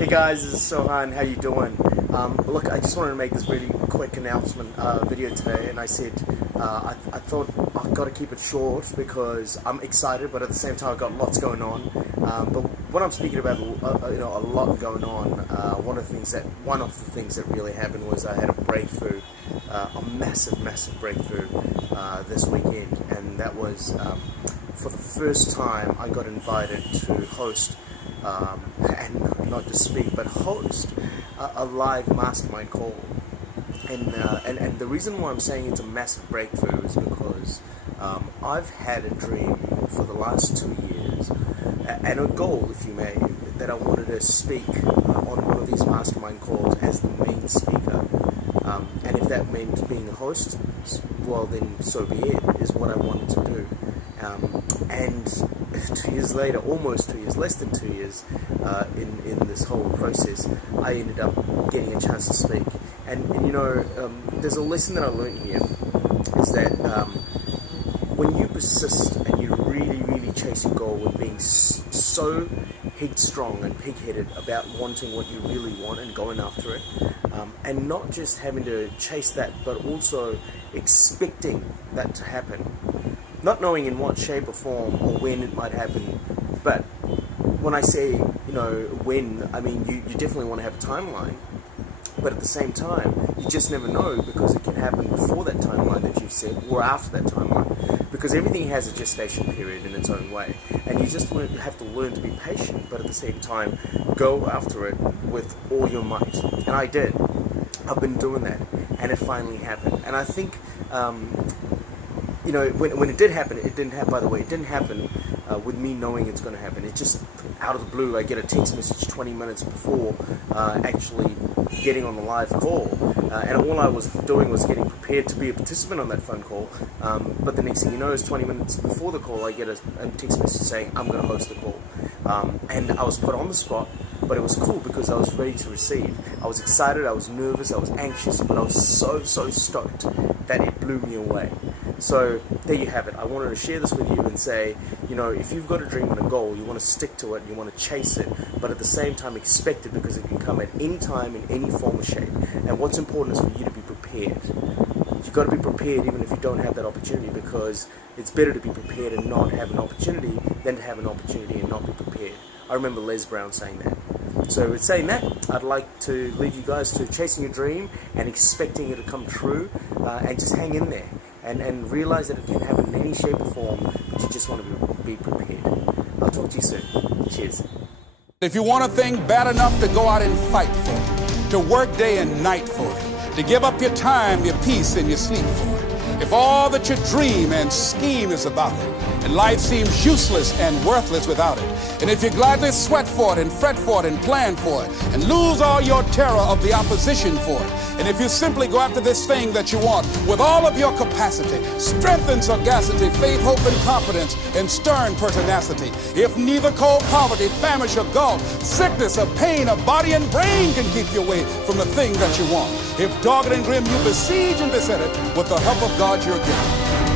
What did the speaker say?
Hey guys, this is Sohan. How you doing? Look, I just wanted to make this really quick announcement video today, and I said I thought I've got to keep it short because I'm excited, but at the same time I've got lots going on. But when I'm speaking about a lot going on, one of the things that really happened was I had a breakthrough, a massive breakthrough this weekend, and that was for the first time I got invited to host. And not just speak, but host a live mastermind call. And the reason why I'm saying it's a massive breakthrough is because I've had a dream for the last 2 years, and a goal, if you may, that I wanted to speak on one of these mastermind calls as the main speaker. And if that meant being a host, well then so be it, is what I wanted to do. And 2 years later, almost 2 years, less than 2 years in this whole process, I ended up getting a chance to speak. And there's a lesson that I learned here, is that when you persist and you really chase your goal with being so headstrong and pig-headed about wanting what you really want and going after it, and not just having to chase that, but also expecting that to happen, not knowing in what shape or form or when it might happen. But when I say, when, I mean you definitely want to have a timeline, but at the same time, you just never know, because it can happen before that timeline that you've set or after that timeline, because everything has a gestation period in its own way, and you just have to learn to be patient, but at the same time, go after it with all your might. And I did. I've been doing that, and it finally happened. And I think, when it did happen, it didn't happen, by the way, it didn't happen with me knowing it's going to happen. It just, out of the blue, I get a text message 20 minutes before actually getting on the live call. And all I was doing was getting prepared to be a participant on that phone call. But the next thing you know is 20 minutes before the call, I get a text message saying, I'm going to host the call. And I was put on the spot, but it was cool because I was ready to receive. I was excited, I was nervous, I was anxious, but I was so stoked that it blew me away. So there you have it. I wanted to share this with you and say, if you've got a dream and a goal, you want to stick to it, you want to chase it, but at the same time expect it, because it can come at any time in any form or shape. And what's important is for you to be prepared. You've got to be prepared even if you don't have that opportunity, because it's better to be prepared and not have an opportunity than to have an opportunity and not be prepared. I remember Les Brown saying that. So with saying that, I'd like to lead you guys to chasing your dream and expecting it to come true, and just hang in there and realize that it can happen in any shape or form, but you just want to be prepared. I'll talk to you soon. Cheers. If you want a thing bad enough to go out and fight for it, to work day and night for it, to give up your time, your peace, and your sleep for it, if all that you dream and scheme is about it, and life seems useless and worthless without it, and if you gladly sweat for it and fret for it and plan for it and lose all your terror of the opposition for it, and if you simply go after this thing that you want with all of your capacity, strength and sagacity, faith, hope, and confidence, and stern pertinacity, if neither cold poverty, famish, or gulf, sickness or pain of body and brain can keep you away from the thing that you want, if dogged and grim you besiege and beset it with the help of God you're given,